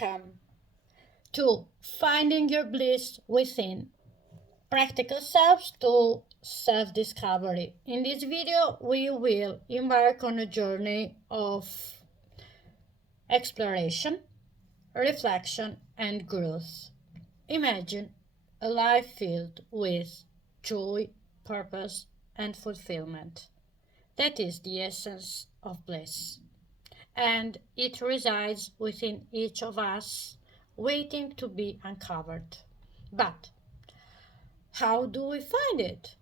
Welcome to Finding Your Bliss Within, practical steps to self-discovery. In this video, we will embark on a journey of exploration, reflection, and growth. Imagine a life filled with joy, purpose, and fulfillment. That is the essence of bliss. And it resides within each of us, waiting to be uncovered. But how do we find it?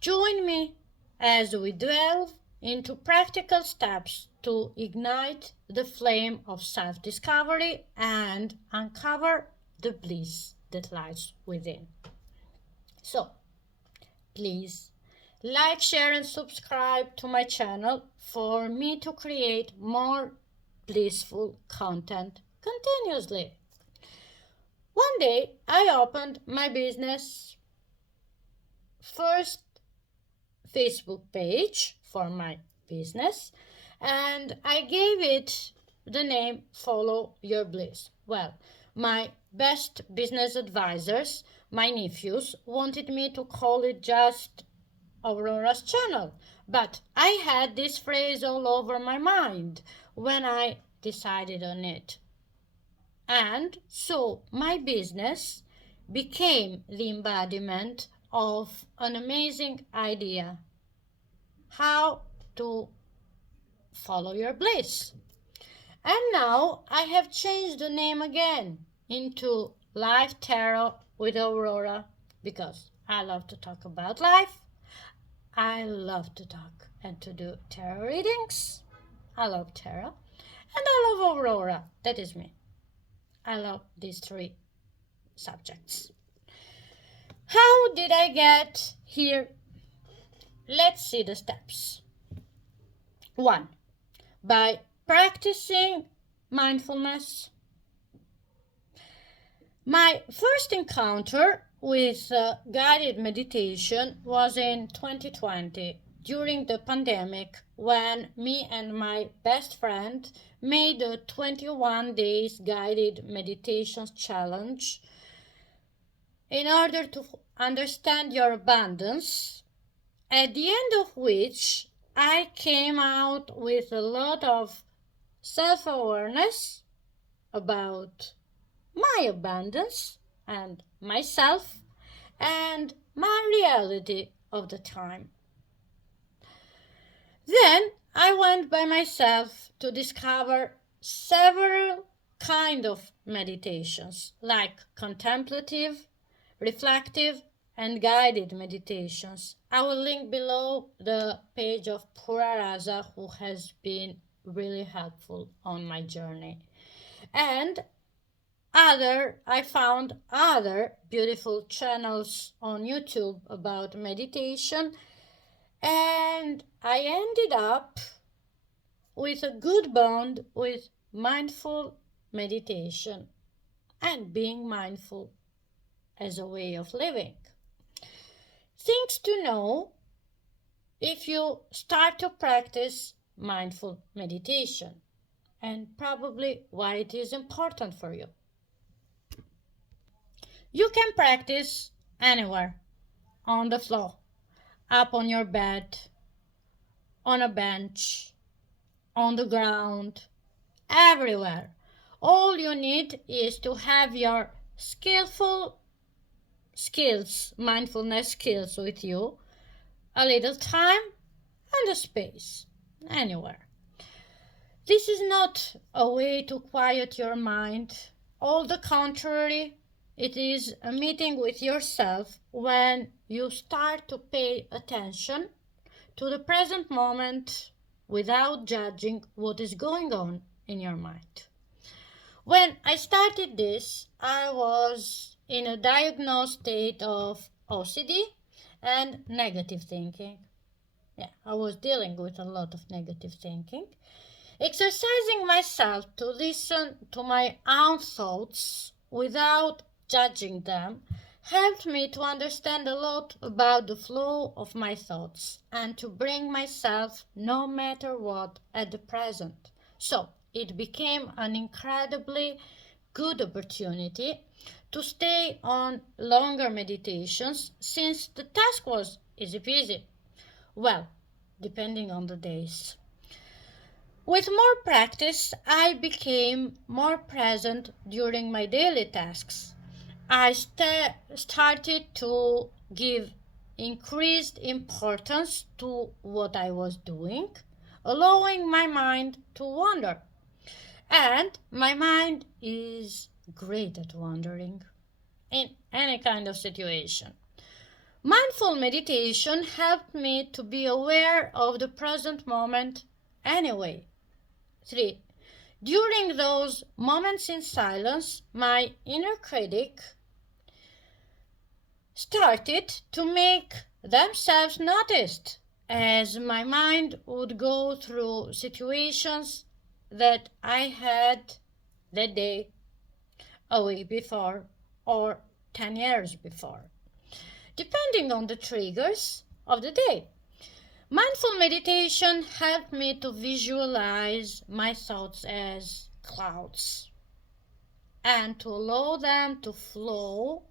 Join me as we delve into practical steps to ignite the flame of self-discovery and uncover the bliss that lies within. So, please like, share, and subscribe to my channel for me to create more blissful content continuously. One day, I opened my business first Facebook page for my business, and I gave it the name Follow Your Bliss. Well, my best business advisors, my nephews, wanted me to call it just Aurora's channel, but I had this phrase all over my mind when I decided on it. And so my business became the embodiment of an amazing idea: how to follow your bliss. And now I have changed the name again into Life Tarot with Aurora, because I love to talk about life. I love to talk and to do tarot readings. I love tarot. And I love Aurora. That is me. I love these three subjects. How did I get here? Let's see the steps. 1. By practicing mindfulness. My first encounter with guided meditation was in 2020, during the pandemic, when me and my best friend made a 21 days guided meditation challenge in order to understand your abundance, at the end of which I came out with a lot of self-awareness about my abundance and myself and my reality of the time. Then I went by myself to discover several kinds of meditations, like contemplative, reflective, and guided meditations. I will link below the page of Pura Raza, who has been really helpful on my journey. And I found other beautiful channels on YouTube about meditation, and I ended up with a good bond with mindful meditation and being mindful as a way of living. Things to know if you start to practice mindful meditation, and probably why it is important for you. You can practice anywhere, on the floor, up on your bed, on a bench, on the ground, everywhere. All you need is to have your mindfulness skills with you, a little time and a space, anywhere. This is not a way to quiet your mind. All the contrary, it is a meeting with yourself when you start to pay attention to the present moment without judging what is going on in your mind. When I started this, I was in a diagnosed state of OCD and negative thinking. I was dealing with a lot of negative thinking. Exercising myself to listen to my own thoughts without judging them helped me to understand a lot about the flow of my thoughts and to bring myself no matter what at the present. So it became an incredibly good opportunity to stay on longer meditations since the task was easy peasy. Well, depending on the days. With more practice, I became more present during my daily tasks. I started to give increased importance to what I was doing, allowing my mind to wander. And my mind is great at wandering in any kind of situation. Mindful meditation helped me to be aware of the present moment anyway. 3. During those moments in silence, my inner critic started to make themselves noticed as my mind would go through situations that I had that day, a week before, or 10 years before, depending on the triggers of the day. Mindful meditation helped me to visualize my thoughts as clouds and to allow them to flow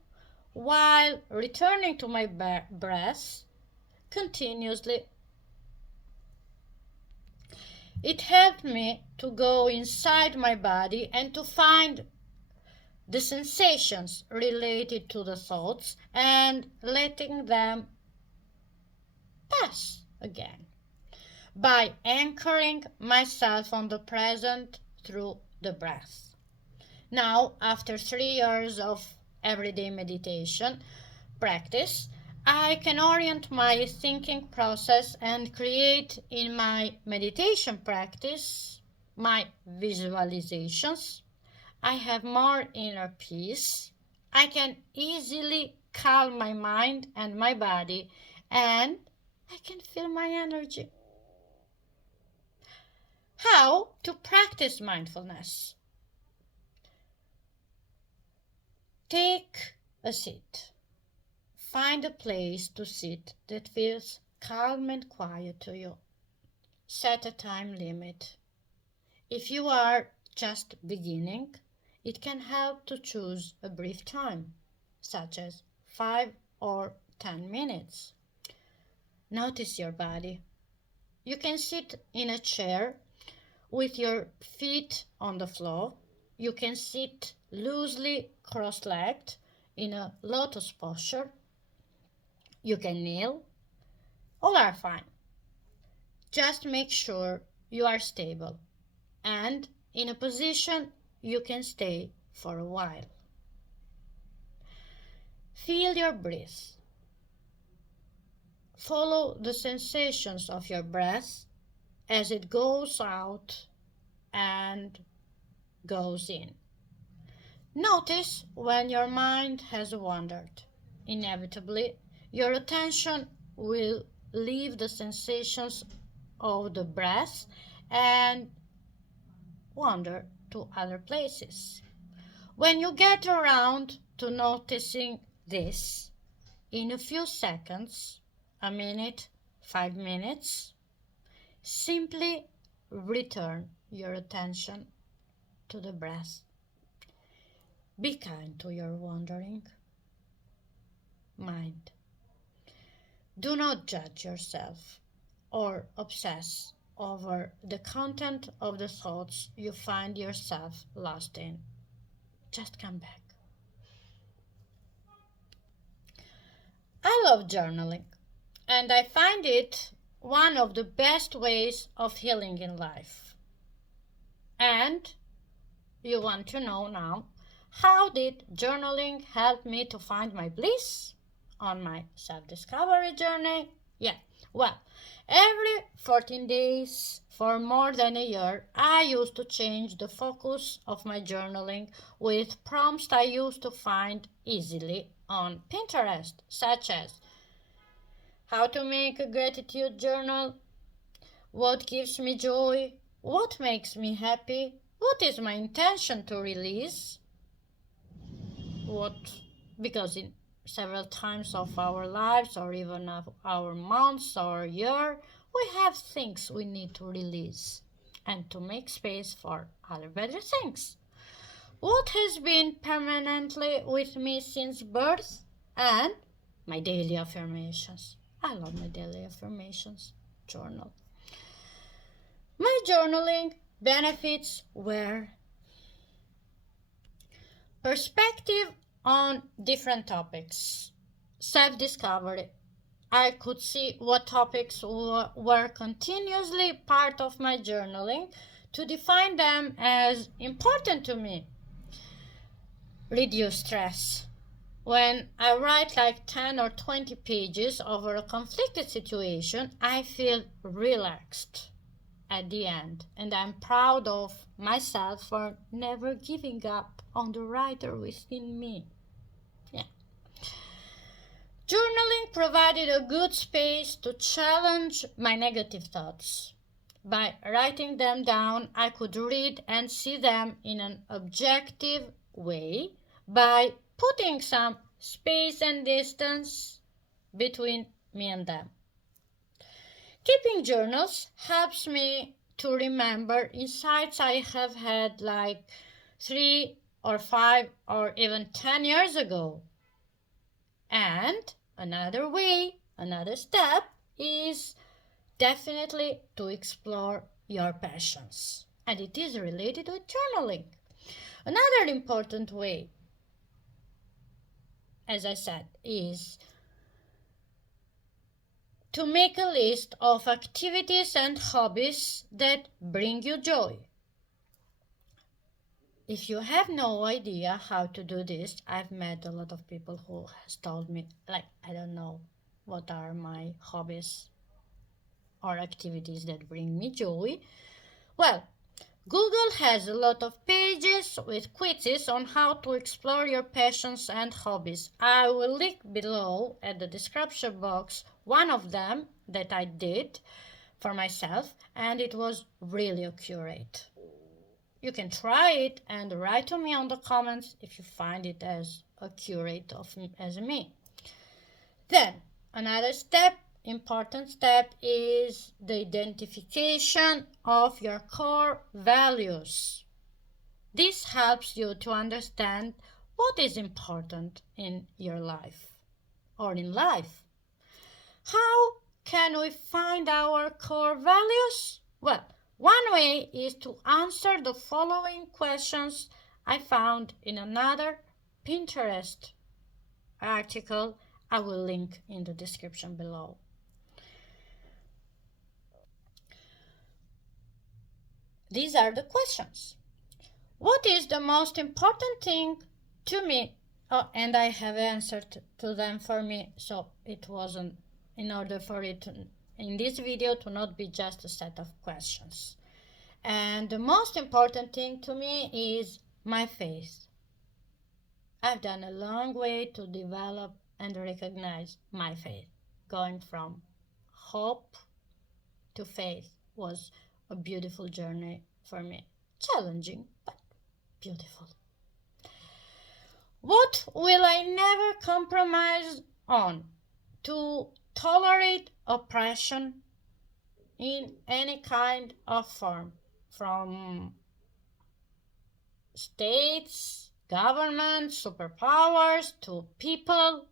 while returning to my breath continuously. It helped me to go inside my body and to find the sensations related to the thoughts and letting them pass again by anchoring myself on the present through the breath. Now, after 3 years of everyday meditation practice, I can orient my thinking process and create in my meditation practice my visualizations. I have more inner peace. I can easily calm my mind and my body, and I can feel my energy. How to practice mindfulness? Take a seat. Find a place to sit that feels calm and quiet to you. Set a time limit. If you are just beginning, it can help to choose a brief time, such as 5 or 10 minutes. Notice your body. You can sit in a chair with your feet on the floor. You can sit loosely cross-legged in a lotus posture. You can kneel. All are fine. Just make sure you are stable and in a position you can stay for a while. Feel your breath. Follow the sensations of your breath as it goes out and goes in. Notice when your mind has wandered. Inevitably, your attention will leave the sensations of the breath and wander to other places. When you get around to noticing this, in a few seconds, a minute, 5 minutes, simply return your attention to the breath. Be kind to your wandering mind. Do not judge yourself or obsess over the content of the thoughts you find yourself lost in. Just come back. I love journaling, and I find it one of the best ways of healing in life. And you want to know now, how did journaling help me to find my bliss on my self-discovery journey? Yeah, well, every 14 days for more than a year, I used to change the focus of my journaling with prompts I used to find easily on Pinterest, such as how to make a gratitude journal, what gives me joy, what makes me happy, what is my intention to release, what, because in several times of our lives or even of our months or year, we have things we need to release. and to make space for other better things. What has been permanently with me since birth? And my daily affirmations. I love my daily affirmations journal. My journaling benefits were perspective on different topics, self-discovery. I could see what topics were continuously part of my journaling to define them as important to me. Reduce stress. When I write like 10 or 20 pages over a conflicted situation, I feel relaxed at the end, and I'm proud of myself for never giving up on the writer within me. Yeah. Journaling provided a good space to challenge my negative thoughts. By writing them down, I could read and see them in an objective way by putting some space and distance between me and them. Keeping journals helps me to remember insights I have had like 3 or 5 or even 10 years ago. And another step is definitely to explore your passions. And it is related with journaling. Another important way, as I said, is to make a list of activities and hobbies that bring you joy. If you have no idea how to do this, I've met a lot of people who has told me, like, I don't know what are my hobbies or activities that bring me joy. Well, Google has a lot of pages with quizzes on how to explore your passions and hobbies. I will link below at the description box one of them that I did for myself, and it was really accurate. You can try it and write to me on the comments if you find it as accurate as me. Then, another important step is the identification of your core values. This helps you to understand what is important in your life or in life. How can we find our core values? Well, one way is to answer the following questions I found in another Pinterest article I will link in the description below. These are the questions. What is the most important thing to me? Oh, and I have answered to them for me, so it wasn't in order for it in this video to not be just a set of questions. And the most important thing to me is my faith. I've done a long way to develop and recognize my faith. Going from hope to faith was a beautiful journey for me. Challenging, but beautiful. What will I never compromise on? To tolerate oppression in any kind of form, from states, governments, superpowers, to people,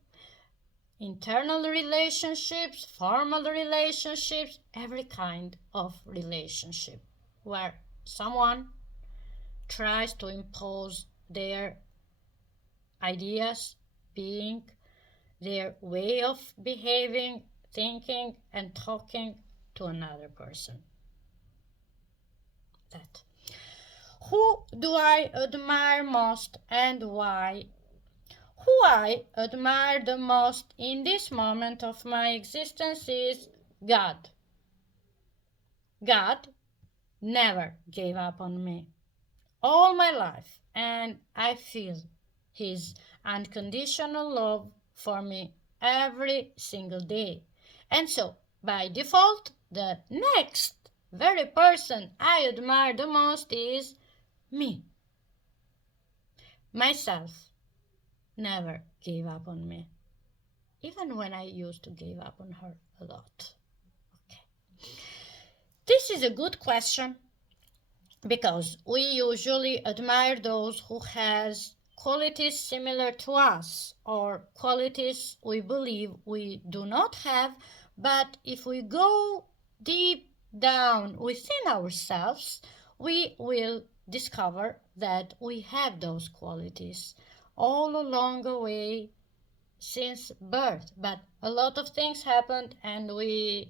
internal relationships, formal relationships, every kind of relationship where someone tries to impose their ideas, being, their way of behaving, thinking, and talking to another person. That. Who do I admire most and why? Who I admire the most in this moment of my existence is God. God never gave up on me all my life, and I feel His unconditional love for me every single day. And so, by default, the next very person I admire the most is me. Myself never gave up on me, even when I used to give up on her a lot. Okay. This is a good question. because we usually admire those who has qualities similar to us or qualities we believe we do not have. But if we go deep down within ourselves, we will discover that we have those qualities all along the way since birth. But a lot of things happened and we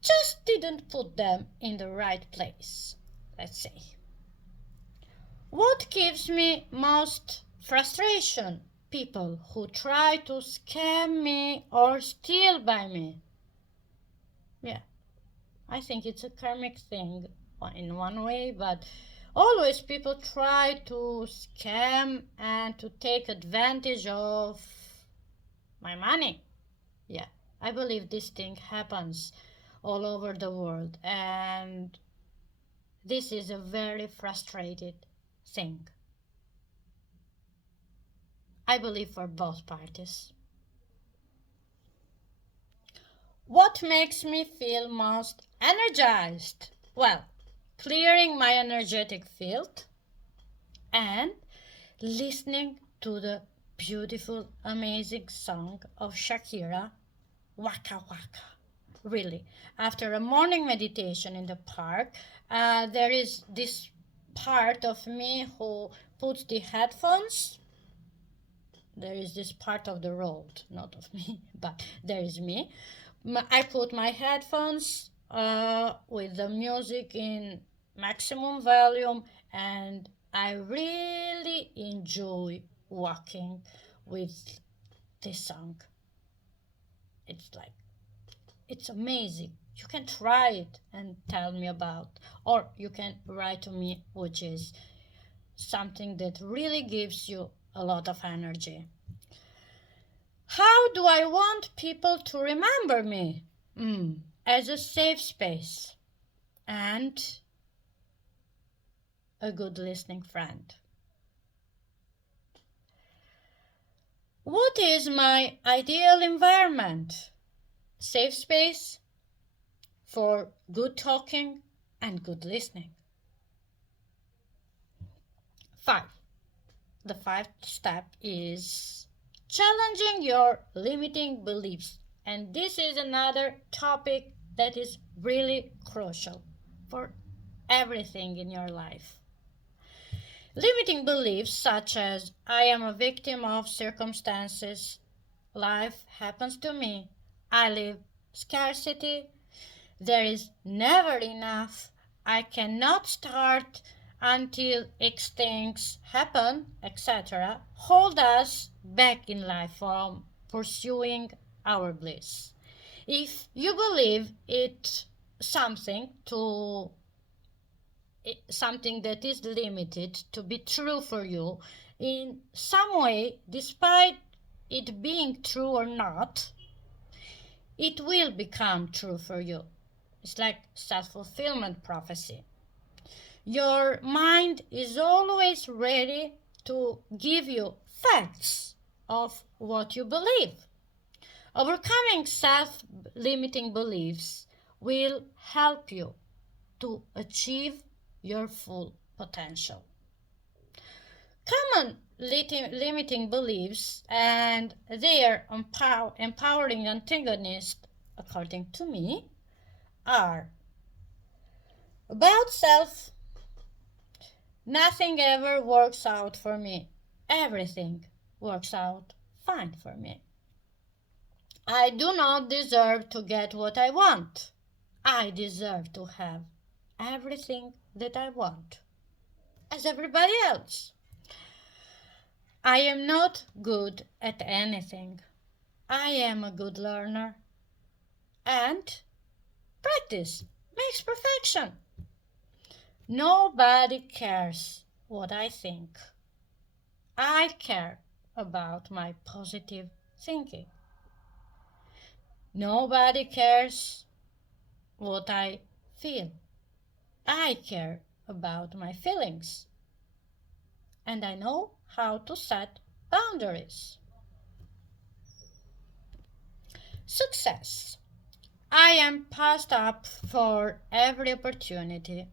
just didn't put them in the right place, let's say. What gives me most frustration? People who try to scam me or steal by me. Yeah, I think it's a karmic thing in one way, but always people try to scam and to take advantage of my money. Yeah, I believe this thing happens all over the world, and this is a very frustrated thing. I believe for both parties. What makes me feel most energized? Well, clearing my energetic field and listening to the beautiful, amazing song of Shakira, Waka Waka. Really, after a morning meditation in the park, there is this part of me who puts the headphones. There is this part of the road, not of me, but there is me. I put my headphones with the music in maximum volume, and I really enjoy walking with this song. It's like, it's amazing. You can try it and tell me about, or you can write to me, which is something that really gives you a lot of energy. How do I want people to remember me? As a safe space and a good listening friend. What is my ideal environment? Safe space for good talking and good listening. 5. The 5th step is challenging your limiting beliefs. And this is another topic that is really crucial for everything in your life. Limiting beliefs such as I am a victim of circumstances, life happens to me, I live scarcity, there is never enough, I cannot start until X things happen, etc., hold us back in life from pursuing our bliss. If you believe it something that is limited to be true for you in some way, despite it being true or not, it will become true for you. It's like self-fulfillment prophecy. Your mind is always ready to give you facts of what you believe. Overcoming self-limiting beliefs will help you to achieve your full potential. Common limiting beliefs and their empowering antagonist, according to me, are about self. Nothing ever works out for me. Everything works out fine for me. I do not deserve to get what I want. I deserve to have everything that I want, as everybody else. I am not good at anything. I am a good learner. And practice makes perfection. Nobody cares what I think. I care about my positive thinking. Nobody cares what I feel. I care about my feelings. And I know how to set boundaries. Success. I am passed up for every opportunity.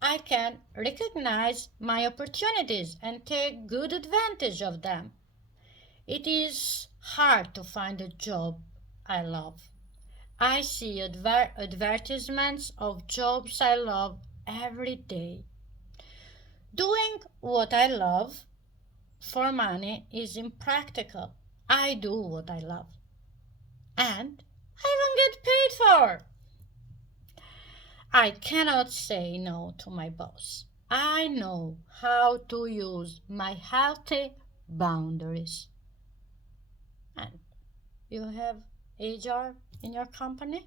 I can recognize my opportunities and take good advantage of them. It is hard to find a job I love. I see advertisements of jobs I love every day. Doing what I love for money is impractical. I do what I love, and I don't get paid for. I cannot say no to my boss. I know how to use my healthy boundaries. And you have HR in your company?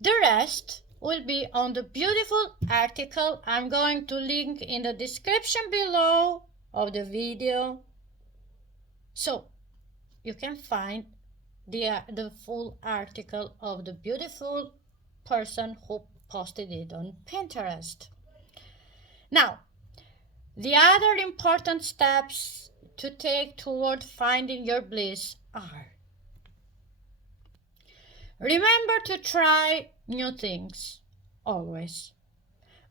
The rest will be on the beautiful article I'm going to link in the description below of the video, so you can find the full article of the beautiful person who posted it on Pinterest. Now, the other important steps to take toward finding your bliss are: remember to try new things always,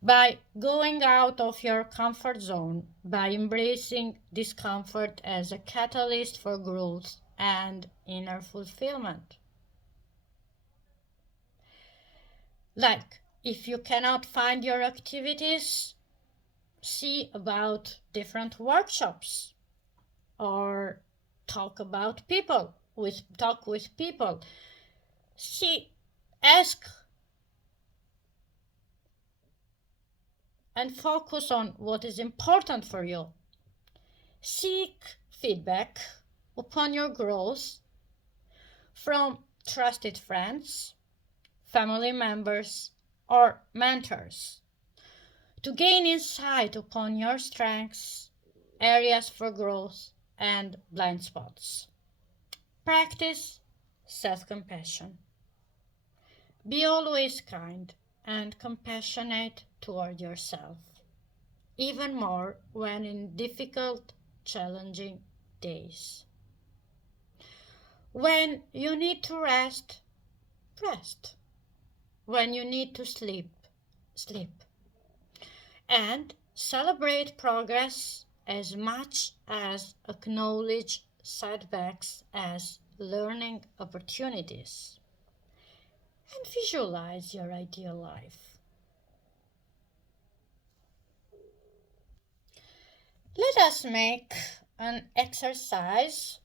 by going out of your comfort zone, by embracing discomfort as a catalyst for growth and inner fulfillment. Like, if you cannot find your activities, see about different workshops or talk with people. See, ask and focus on what is important for you. Seek feedback upon your growth from trusted friends, family members, or mentors to gain insight upon your strengths, areas for growth, and blind spots. Practice self-compassion. Be always kind and compassionate toward yourself, even more when in difficult, challenging days. When you need to rest, rest. When you need to sleep, sleep. And celebrate progress as much as acknowledge setbacks as learning opportunities. And visualize your ideal life. Let us make an exercise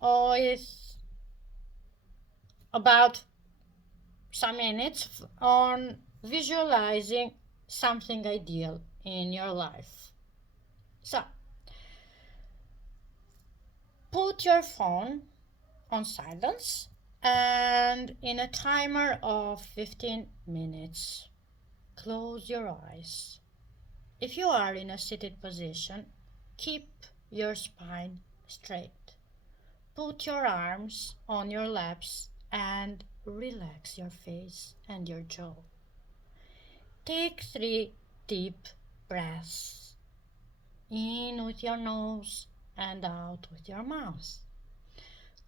with about some minutes on visualizing something ideal in your life. So, put your phone on silence and in a timer of 15 minutes, close your eyes. If you are in a seated position, keep your spine straight. Put your arms on your laps and relax your face and your jaw. Take 3 deep breaths. In with your nose and out with your mouth.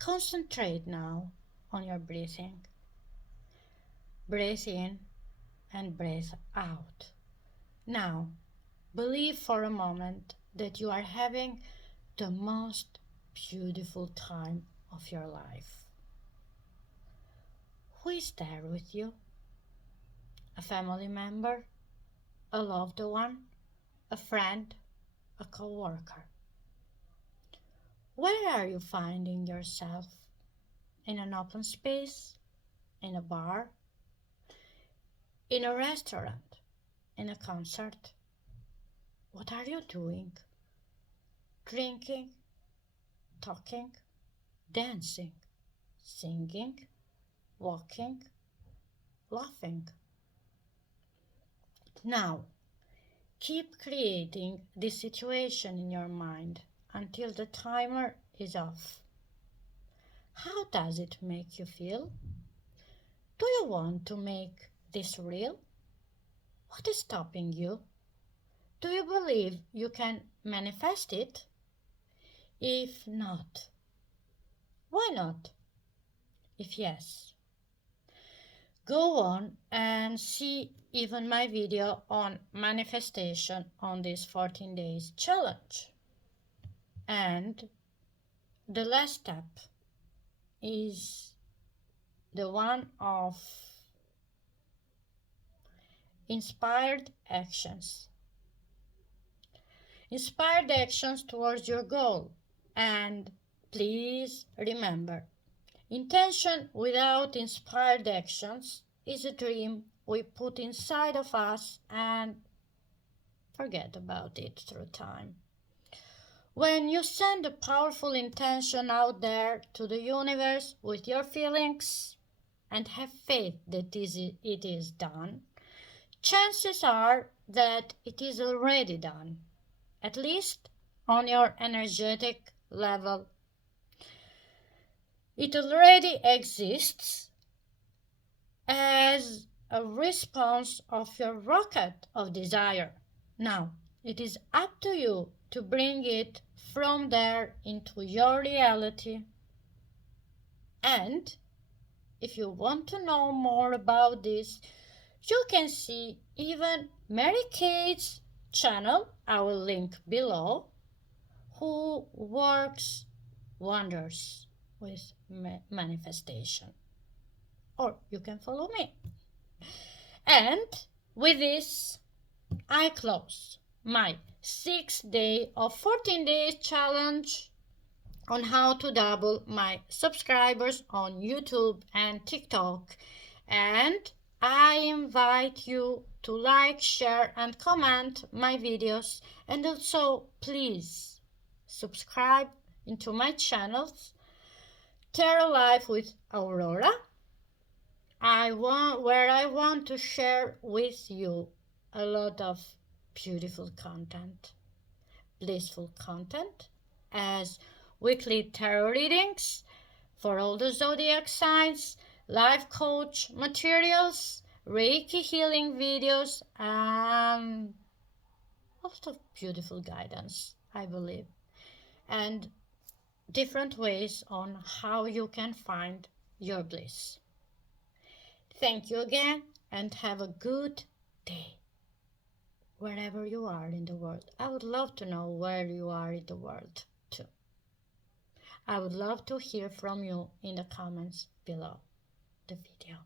Concentrate now on your breathing. Breathe in and breathe out. Now, believe for a moment that you are having the most beautiful time of your life. Who is there with you? A family member? A loved one? A friend? A co-worker? Where are you finding yourself? In an open space? In a bar? In a restaurant? In a concert? What are you doing? Drinking? Talking? Dancing? Singing? Walking? Laughing? Now, keep creating this situation in your mind until the timer is off. How does it make you feel? Do you want to make this real? What is stopping you? Do you believe you can manifest it? If not, why not? If yes, go on and see even my video on manifestation on this 14 days challenge. And the last step is the one of inspired actions. Inspired actions towards your goal. And please remember, intention without inspired actions is a dream we put inside of us and forget about it through time. When you send a powerful intention out there to the universe with your feelings and have faith that it is done, chances are that it is already done, at least on your energetic level. It already exists as a response of your rocket of desire. Now, it is up to you to bring it from there into your reality. And if you want to know more about this, you can see even Mary Kate's channel, I will link below, who works wonders with manifestation. Or you can follow me. And with this, I close my 6-day or 14 days challenge on how to double my subscribers on YouTube and TikTok. And I invite you to like, share, and comment my videos. And also, please subscribe into my channels, Tarot Life with Aurora, where I want to share with you a lot of beautiful content, blissful content, as weekly tarot readings for all the zodiac signs, life coach materials, Reiki healing videos, and lots of beautiful guidance, I believe, and different ways on how you can find your bliss. Thank you again and have a good day wherever you are in the world. I would love to know where you are in the world too. I would love to hear from you in the comments below the video.